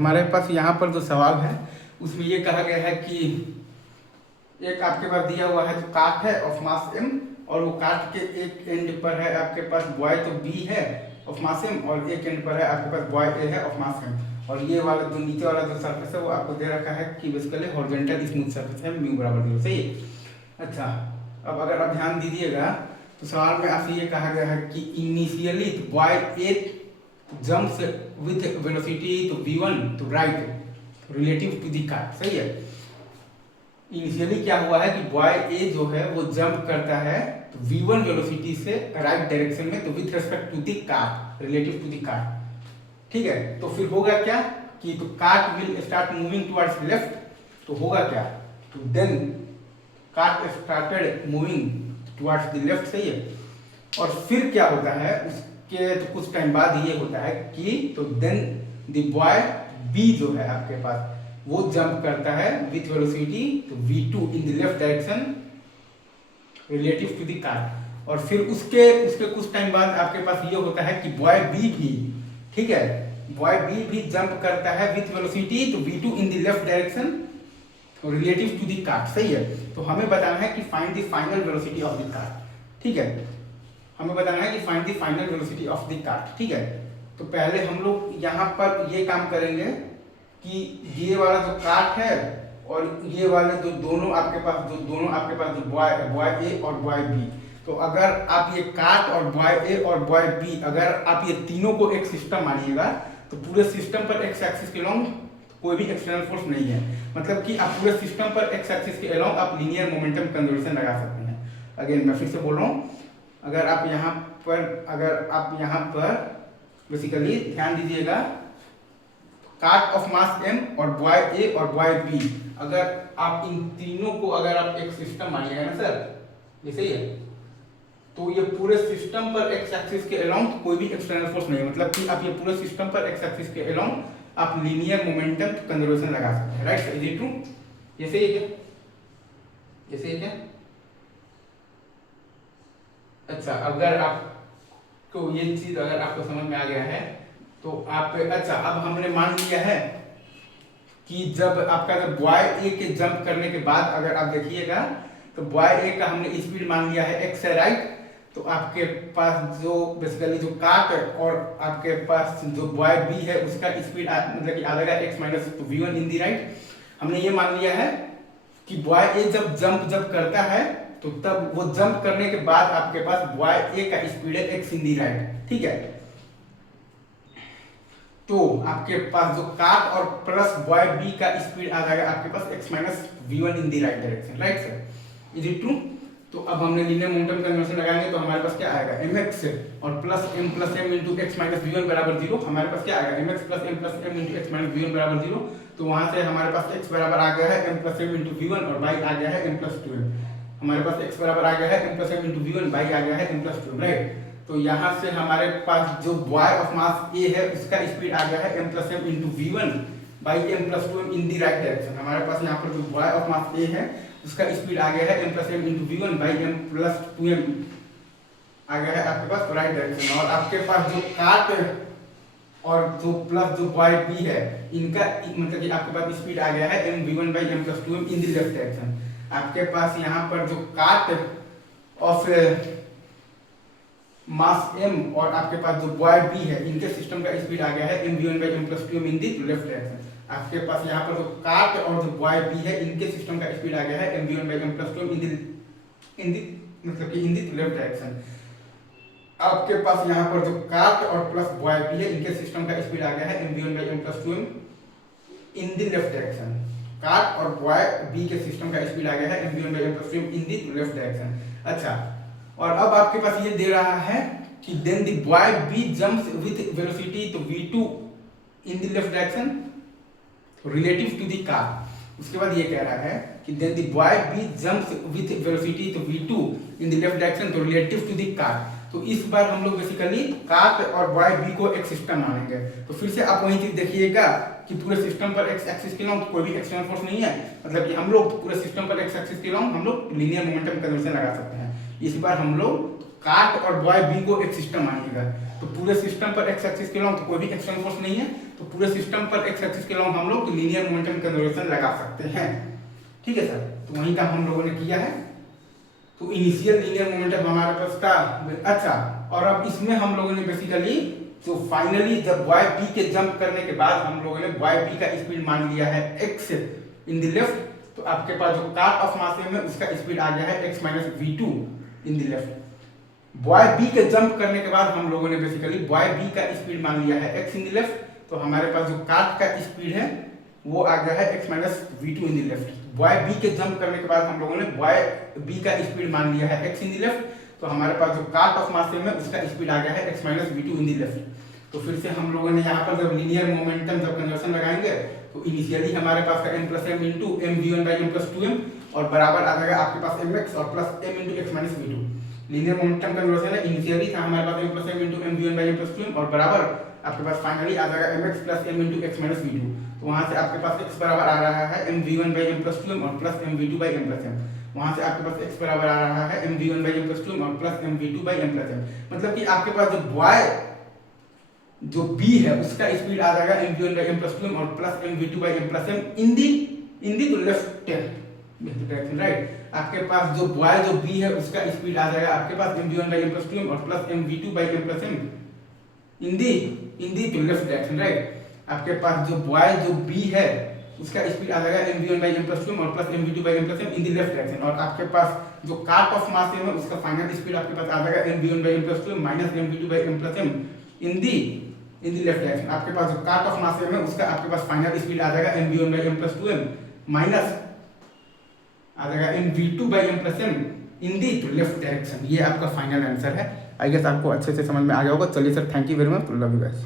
हमारे पास यहाँ पर जो सवाल है उसमें ये कहा गया है कि एक आपके पास दिया हुआ है जो काट है ऑफ मास m, और वो काट के एक एंड पर है आपके पास बॉय तो b है ऑफ मास m, और एक एंड पर है आपके पास बॉय a है ऑफ मास m। और ये वाला जो नीचे वाला जो सरफेस है वो आपको दे रखा है कि बेसिकली हॉरिजॉन्टल स्मूथ सरफेस है, म्यू बराबर 0। सही है। अच्छा, अब अगर आप ध्यान दीजिएगा तो सवाल में आपसे ये कहा गया है कि initially boy a jumps with velocity तो v1 तो right relative to the car. सही है। इनिशियली क्या हुआ है कि बॉय ए जो है वो जंप करता है तो v1 वेलोसिटी से राइट डायरेक्शन में, तो with respect to the car, relative to the car. ठीक है, तो फिर होगा क्या कि तो car will start moving towards left, तो होगा क्या तो then car started moving towards the left. सही है। और फिर क्या होता है उसके तो कुछ टाइम बाद ये होता है कि तो देन द बॉय बी जो है आपके पास वो जंप करता है विथ वेलोसिटी तो v2 in the left direction relative to the car. और फिर उसके कुछ टाइम बाद आपके पास ये होता है कि बॉय बी भी, ठीक है, बॉय बी भी जंप करता है विथ वेलोसिटी तो v2 in the left direction relative to the car. सही है। तो हमें बताना है कि find the final velocity of the car. ठीक है, हमें बताना है कि find the final velocity of the car. ठीक है, तो पहले हम लोग यहाँ पर ये काम करेंगे कि ये वाला जो काट है और ये वाले जो दोनों आपके पास जो बॉय है, बॉय ए और बॉय बी, तो अगर आप ये काट और बॉय ए और बॉय बी अगर आप ये तीनों को एक सिस्टम मानिएगा तो पूरे सिस्टम पर एक्स एक्सिस के अलोंग कोई भी एक्सटर्नल फोर्स नहीं है। मतलब कि आप पूरे सिस्टम पर एक्स एक्सिस के अलोंग आप लीनियर मोमेंटम कंजर्वेशन लगा सकते हैं। अगेन मैं फिर से बोल रहा हूँ, अगर आप यहाँ पर बेसिकली ध्यान दीजिएगा, काट ऑफ मास m और बॉय ए और बॉय बी, अगर आप इन तीनों को अगर आप एक सिस्टम मानिएगा ना सर, जैसे ही है, तो ये पूरे सिस्टम पर एक्स एक्सिस के अलोंग कोई भी एक्सटर्नल फोर्स नहीं है। मतलब कि आप ये पूरे सिस्टम पर एक्स एक्सिस के अलोंग आप लीनियर मोमेंटम कंजर्वेशन लगा सकते हैं। Right, is it true? जैसे ही क्या, जैसे ही क्या। अच्छा, अगर आपको ये चीज अगर आपको समझ में आ गया है तो आप, अच्छा अब हमने मान लिया है कि जब आपका बॉय ए के जंप करने के बाद अगर आप देखिएगा तो बॉय ए का हमने स्पीड मान लिया है x है, राइट। तो आपके पास जो बेसिकली जो काट और आपके पास जो बॉय बी है उसका स्पीड मतलब कि आ जाएगा x माइनस तो v1 इन दी राइट। हमने ये मान लिया है कि बॉय ए जब करता है तो तब वो जंप करने के बाद आपके पास बॉय ए का स्पीड है x इन दी राइट। ठीक है, तो आपके पास जो काट और प्लस बॉय बी का स्पीड आ जाएगा आपके पास x minus v1 in the right direction. Right sir, is it true? तो अब हमने लीनियर मोमेंटम कन्वर्जन लगाएंगे तो हमारे पास क्या आएगा mx और plus m into x minus v1 बराबर 0। हमारे पास क्या आएगा mx plus m into x minus v1 बराबर 0। तो वहां से हमारे पास x बराबर आ गया है m plus m into v1 और y आ गया है m प्लस 2m। हमारे पास x बराबर आ गया है m plus m into v1, y आ गया है m प्लस 2m। राइट, तो यहाँ से हमारे पास जो बॉय ऑफ मास ए है उसका स्पीड आ गया है m plus m into v1 by m plus 2m in the right direction. हमारे पास यहाँ पर जो बॉय ऑफ मास ए है उसका स्पीड आ गया है m plus m into v1 by m plus 2m आ गया है आपके पास राइट डायरेक्शन। और आपके पास जो काट और जो प्लस जो बॉय बी है इनका मतलब कि आपके पास स्पीड आ गया है m v1 by m plus 2m in the left direction. आपके पास यहाँ पर जो काट ऑफ मास m और आपके पास जो बॉय बी है इनके सिस्टम का स्पीड आ गया है m v1 by m plus 2m in the left direction. आपके पास यहाँ पर जो काट और जो बॉय बी है इनके सिस्टम का स्पीड आ गया है m v1 by m plus 2m इन दी मतलब कि इन दी लेफ्ट डायरेक्शन। आपके पास यहाँ पर जो काट और प्लस बॉय बी है इनके सिस्टम का स्पीड आ गया है m v1 by m plus 2m in the left direction. काट और बॉय बी के सिस्टम का स्पीड आ गया है m v1 by m plus 2m in the left direction. अच्छा, और अब आपके पास ये दे रहा है कि then the boy B jumps with velocity तो v2 in the left direction relative to the car. उसके बाद ये कह रहा है कि then the boy B jumps with velocity तो v2 in the left direction तो रिलेटिव टू द कार। तो इस बार हम लोग बेसिकली काट और बॉय बी को एक सिस्टम मानेंगे। तो फिर से आप वही चीज देखिएगा कि पूरे सिस्टम पर एक्स एक्सिस के लॉन्ग कोई भी एक्सटर्नल फोर्स नहीं है। मतलब कि हम लोग पूरे सिस्टम पर एक्स एक्सिस के लॉन्ग हम लोग लीनियर मोमेंटम कन्वर्जन लगा सकते हैं। इस बार हम लोग काट और बॉय बी को एक सिस्टम मानिएगा। तो पूरे सिस्टम पर एक्स एक्सिस के लॉन्ग तो कोई भी एक्सटर्नल फोर्स नहीं है, तो पूरे सिस्टम पर एक्स एक्सिस के लॉन्ग हम लोग लीनियर मोमेंटम कंजर्वेशन लगा सकते हैं। ठीक है सर, तो वही काम हम लोगों ने किया है। तो इनिशियल लीनियर मोमेंटम हमारे पास था। अच्छा, और अब इसमें हम लोगों ने बेसिकली तो फाइनली जब बॉय बी के जंप करने के बाद हम लोगों ने बॉय बी का स्पीड मान लिया है x इन द लेफ्ट, तो आपके पास जो कार्ट ऑफ मास m है उसका स्पीड आ गया है x minus v2 in the left. Boy B के जंप करने के बाद हम लोगों ने बेसिकली बॉय बी का स्पीड मान लिया है x इन द लेफ्ट, तो हमारे पास जो कार्ट का स्पीड है वो आ गया है x minus v2 in the left. Boy B के जंप करने के बाद हम लोगों ने बॉय बी का स्पीड मान लिया है x इन द लेफ्ट, तो हमारे पास जो कार्ट ऑफ मास m है उसका स्पीड आ गया है x minus v2 in the left. तो फिर से हम लोगों ने यहाँ पर जब लीनियर मोमेंटम जब कंजर्वेशन लगाएंगे तो इनिशियली हमारे पास का m plus m into M we one by M plus two M और बराबर आ जाएगा आपके पास एम एक्स और plus m into X minus V two. Linear momentum conservation है, इनिशियली था हमारे पास m plus m into M we one by M plus two M और बराबर आपके पास फाइनली आ जाएगा M X plus m into X minus V two. तो वहाँ से आपके पास x बराबर आ रहा है m we one by M plus two M और plus m we two by M plus m. वहाँ से आपके पास x बराबर आ रहा है m we one by M plus two M और plus m we two by M plus m. मतलब कि आपके पास जो बॉय जो b है उसका स्पीड आ जाएगा M we one by M plus two M और plus m we two by M plus M in the left direction, right. आपके पास जो बॉय जो b है उसका स्पीड आ जाएगा आपके पास m we one by M plus two M और plus m we two by M plus M in the left direction, right. आपके पास जो बॉय जो b है उसका स्पीड आ जाएगा M we one by M plus two M और plus m we two by M plus M in the left direction. और आपके पास जो कार्ट ऑफ मास m है उसका फाइनल स्पीड आपके पास आ जाएगा M we one by M plus two M minus M we two by M plus M in the left direction. आपके पास जो कार्ट ऑफ मास m है उसका आपके पास फाइनल स्पीड आ जाएगा M we one by M plus two M minus आ जाएगा M we two by M plus M in the left direction. ये आपका फाइनल आंसर है। आई गेस आपको अच्छे से समझ में आ गया होगा। चलिए sir, thank you very much, love you guys.